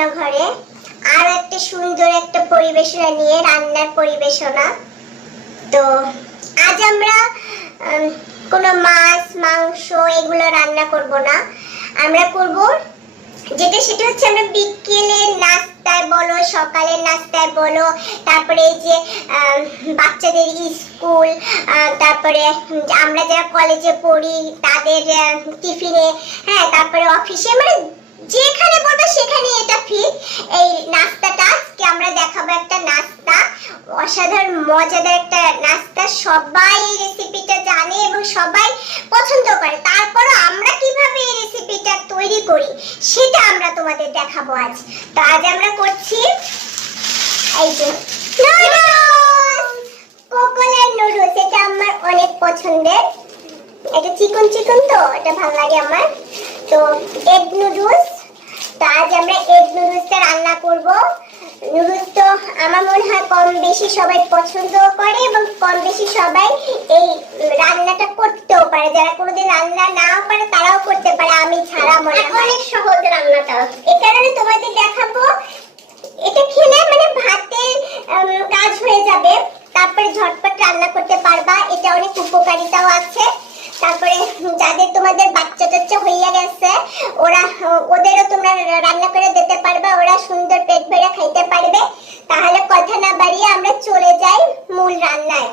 রান্নাঘরে আর একটা সুন্দর একটা পরিবেশনা নিয়ে রান্নার পরিবেশনা। তো আজ আমরা কোনো মাছ, মাংস এগুলো রান্না করব না। আমরা করব যেটা, সেটা হচ্ছে আমরা বিকেলের নাস্তায় বলো, সকালের নাস্তায় বলো, তারপরে এই যে বাচ্চাদের স্কুল তারপরে আমরা যারা কলেজে পড়ি, তাদের টিফিনে হ্যাঁ তারপরে অফিসে মানে যেখানে বলব সেখানে এটা ফিট এই নাস্তাটা, আজকে আমরা দেখাবো একটা নাস্তা। অসাধারণ, মজাদার একটা নাস্তা। সবাই এই রেসিপিটা জানে এবং সবাই পছন্দ করে। তারপরও আমরা কীভাবে এই রেসিপিটা তৈরি করি, সেটা আমরা তোমাদের দেখাবো আজ। তো আজ আমরা করছি এই যে কোকোলার নুডলস এটা আমার অনেক পছন্দের। এটা চিকন চিকন তো, এটা ভালো লাগে আমার। তো এগ নুডলস তো আজ আমরা এগ নুডলসটা রান্না করব। নুডলস তো আমার মনে হয় কম বেশি সবাই পছন্দ করে এবং কম বেশি সবাই এই রান্নাটা করতেও পারে। যারা কোনোদিন রান্না নাও পারে তারাও করতে পারে। আমি ছাড়া মনে হয় অনেক সহজ রান্নাটা। এই কারণে তোমাদের দেখাবো। এটা খেলে মানে ভাতের কাজ হয়ে যাবে। তারপরে ঝটপট রান্না করতে পারবা। এটা অনেক উপকারিতাও আছে। তারপরে যাদের তোমাদের বাচ্চা টাচ্চা হইয়া গেছে ওরা ওদেরও তোমরা রান্না করে দিতে পারবে ওরা সুন্দর পেট ভরে খাইতে পারবে। তাহলে কথা না বাড়িয়ে আমরা চলে যাই মূল রান্নায়।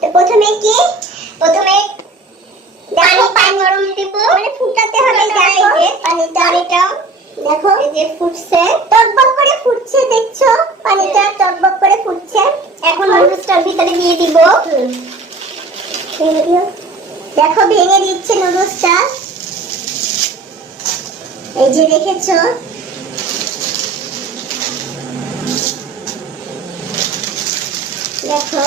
তো প্রথমে কি? প্রথমে দেখো পানি গরম দিব। মানে ফুটাতে হবে দেখো। পানিটা পানিটা দেখো। এই যে ফুটছে। টকবক করে ফুটছে দেখছ? পানিটা টকবক করে ফুটছে। এখন নুডলসটার ভিতরে দিয়ে দিব। দেখো ভেঙে দিচ্ছে নুডলসটা। এই যে দেখেছ দেখো।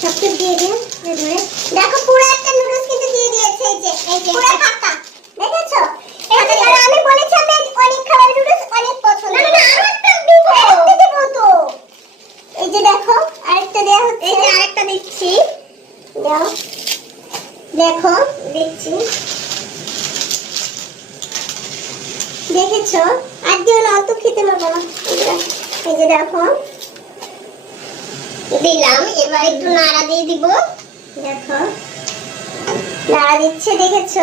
সবকিছু দিয়ে দিন দেখো পুরো একটা নুডলস কিন্তু দিয়ে দিয়েছে, এই যে পুরো ফাঁকা দেখেছ? এটা আমি অনেক খাবার নুডলস অনেক পছন্দ না না আরেকটা দিব আরেকটা দিব তো এই যে দেখো আরেকটা দেয়া হচ্ছে এই যে আরেকটা দিচ্ছি দাও দেখো দিচ্ছি দেখেছ আর দিও না অত খেতে পারব না দেখো। দিলাম এবার একটু নাড়া দিয়ে দিব। দেখো। নাড়া দিচ্ছে দেখেছ?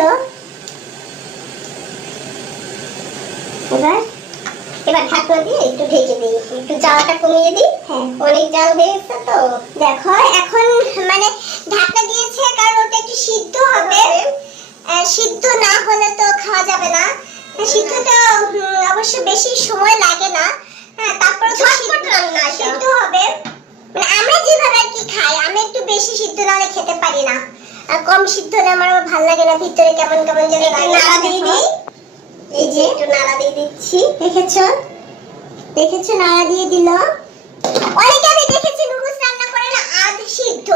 এবার এবার ঢাকনা দিয়ে একটু ঢেকে দিই। একটু জালটা কমিয়ে দিই। হ্যাঁ। অনেক জাল হয়ে গেছে তো। দেখো এখন মানে ঢাকনা দিয়েছে কারণ ওটা একটু সিদ্ধ হবে। সিদ্ধ না হলে তো খাওয়া যাবে না। সিদ্ধটা অবশ্য বেশি সময় লাগে না। তারপরে সিদ্ধ। হবে। মানে আমরা যেভাবে কি খাই আমি একটু বেশি সিদ্ধ না হলে খেতে পারি না। আর কম সিদ্ধ হলে আমার ভালো লাগে না ভিতরে কেমন কেমন যেন লাগে নাড়া দিয়ে দিই। এই যে একটু নাড়া দিয়ে দিচ্ছি। দেখেছ? দেখেছ? নাড়া দিয়ে দিল। অনেকে আমি দেখেছি নুডলস রান্না করে না আধ সিদ্ধ।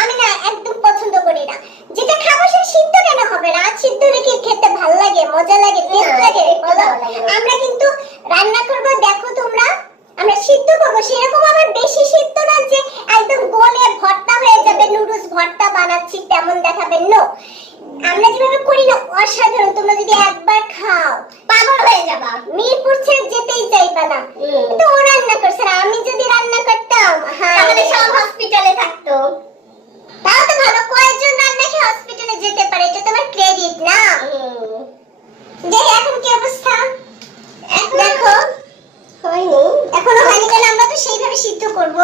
আমি না একদম পছন্দ করি না। যেটা খাব সেটা সিদ্ধ কেন হবে না? আধ সিদ্ধ রেখে খেতে ভালো লাগে মজা লাগে টেস্ট লাগে বলো? আমরা কিন্তু রান্না করব দেখো তোমরা আমরা সিদ্ধ করব সেরকম আবার বেশি সিদ্ধ না যে একদম গলে ভর্তা হয়ে যাবে নুডলস ভর্তা বানাচ্ছি তেমন দেখাবে নো আমরা যেভাবে করি না অসাধারণ তোমরা যদি একবার খাও পাগল হয়ে যাবা মিরপুর ছেড়ে যেতেই চাইবা না তো ও রান্না করছে আর আমি যদি রান্না করতাম তাহলে সব হসপিটালে থাকতো তাও তো ভালো কয়েকজন রান্না খেয়ে হসপিটালে যেতে পারে এটা তোমার ক্রেডিট না যে এখন কি অবস্থা দেখো হয়নি এখনও হয়নি তাহলে আমরা তো সেইভাবে সিদ্ধ করব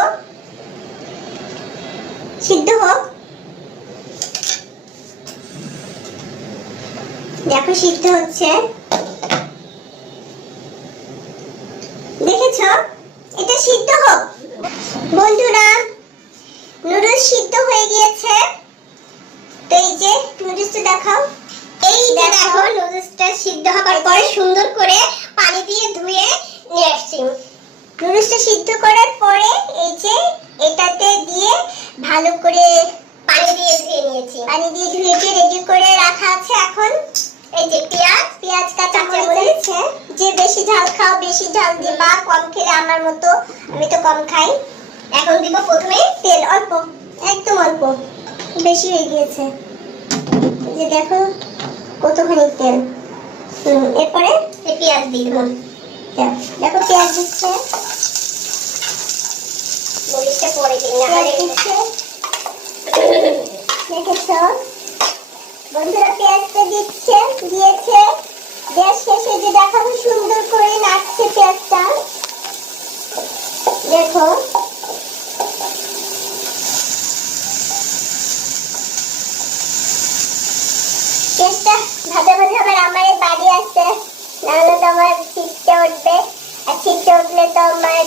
সিদ্ধ হোক দেখো সিদ্ধ হচ্ছে? দেখেছ? এটা সিদ্ধ হোক। বন্ধুরা নুডলস সিদ্ধ হয়ে গিয়েছে। তো এই যে নুডলসটা দেখাও। এই দেখো নুডলসটা সিদ্ধ হবার পরে সুন্দর করে পানি দিয়ে ধুয়ে নিয়ে আসছি। নুডলসটা সিদ্ধ করার পরে এই যে এটাতে দিয়ে ভালো করে পানি দিয়ে ধুয়ে নিয়েছি। পানি দিয়ে ধুয়ে দিয়ে রেডি করে রাখা আছে এখন। এই যে পেঁয়াজ পেঁয়াজ কাঁচা মরিচ। যে বেশি ঝাল খাও বেশি ঝাল দিবা। কম খেলে আমার মতো আমি তো কম খাই। এখন দিব প্রথমে তেল অল্প। একদম অল্প। বেশি হয়ে গিয়েছে। যে দেখো কতখানি তেল। এরপরে পেঁয়াজ দিয়ে দেবো দেখো পেঁয়াজ দিচ্ছে। মরিচটা পরে দিন দেখেছ? বন্ধুরা পেঁয়াজটা দিচ্ছে, দিয়েছে। গ্যাস শেষে যে দেখাবো, সুন্দর করে নাচছে পেঁয়াজটা। দেখো। আমার বাড়ি আছে নাহলে তো আমার ছিটকে উঠবে। আর ছিটকে উঠলে তো আমার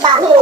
kami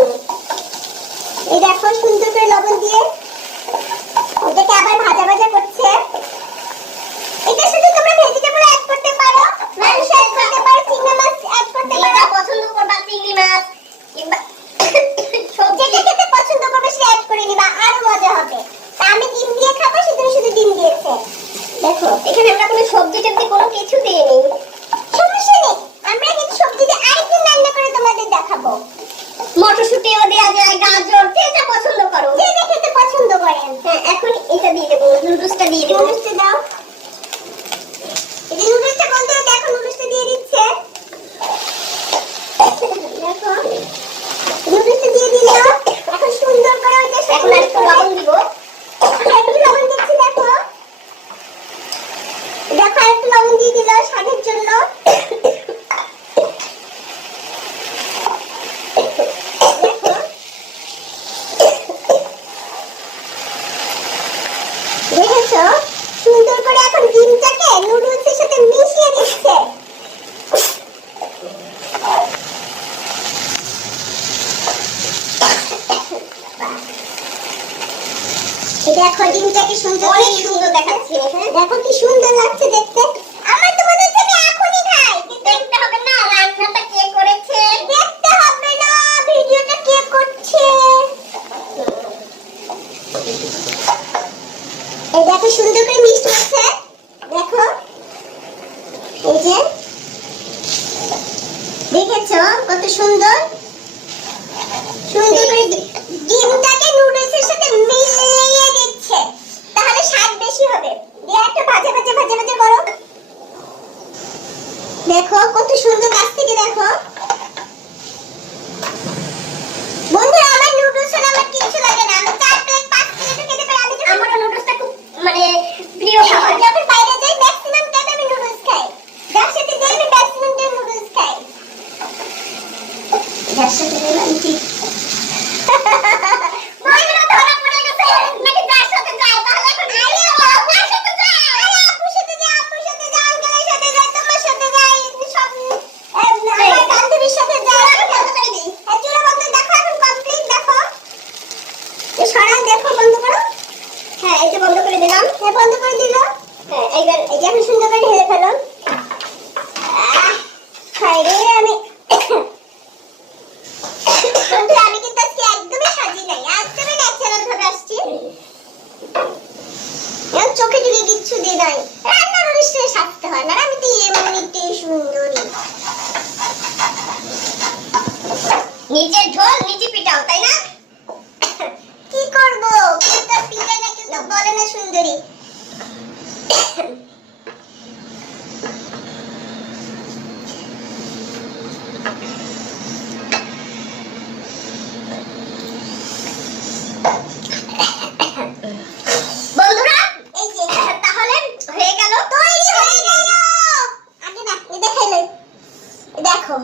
দেখো ডিমটাকে সুন্দর অনেক সুন্দর দেখাচ্ছি এখানে। দেখো কি সুন্দর লাগছে দেখতে। আমার তোমাদের মনে হচ্ছে আমি এখনই খাই। দেখতে হবে না রান্নাটা কে করেছে? দেখতে হবে না ভিডিওটা কে করছে? এই দেখো সুন্দর করে মিক্স হচ্ছে। দেখো এই যে। দেখেছ কত সুন্দর? সুন্দর করে ডিমটাকে নুডলসের সাথে মিশিয়ে বেশি হবে। দিয়ে একটা ভাজা ভাজা ভাজা ভাজা করো দেখো, কত সুন্দর গাছ থেকে দেখো। বন্ধ করে দিল? হ্যাঁ এইবার এই যে এখন সুন্দর করে ঢেলে ফেলো আহ, রে আমি বন্ধু আমি কিন্তু আজকে একদমই সাজি নাই। একদমই ন্যাচারাল ভাবে আসছি। চোখে টিকে কিচ্ছু দিয়ে নাই রান্নার অনুষ্ঠানে সাজতে না। আমি তো এমনিতেই সুন্দরী। নিচের ঝোল নিচে পিটাও তাই না কি করব কেউ তো পিঠে না কেউ তো বলে না সুন্দরী বন্ধুরা এই যে তাহলে হয়ে গেল তৈরি হয়ে গেল আগে না এটা খেলে দেখো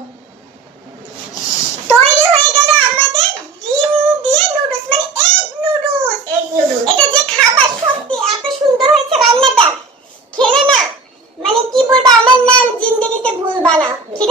তৈরি হয়ে গেল আমাদের ডিম দিয়ে নুডলস মানে এগ নুডলস এগ নুডলস এটা যে খাবার সত্যি এত সুন্দর হয়েছে রান্নাটা খেলে না মানে কি বলব আমার নাম জিন্দগিতে ভুলবা না ঠিক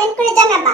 কমেন্ট করে জানাবা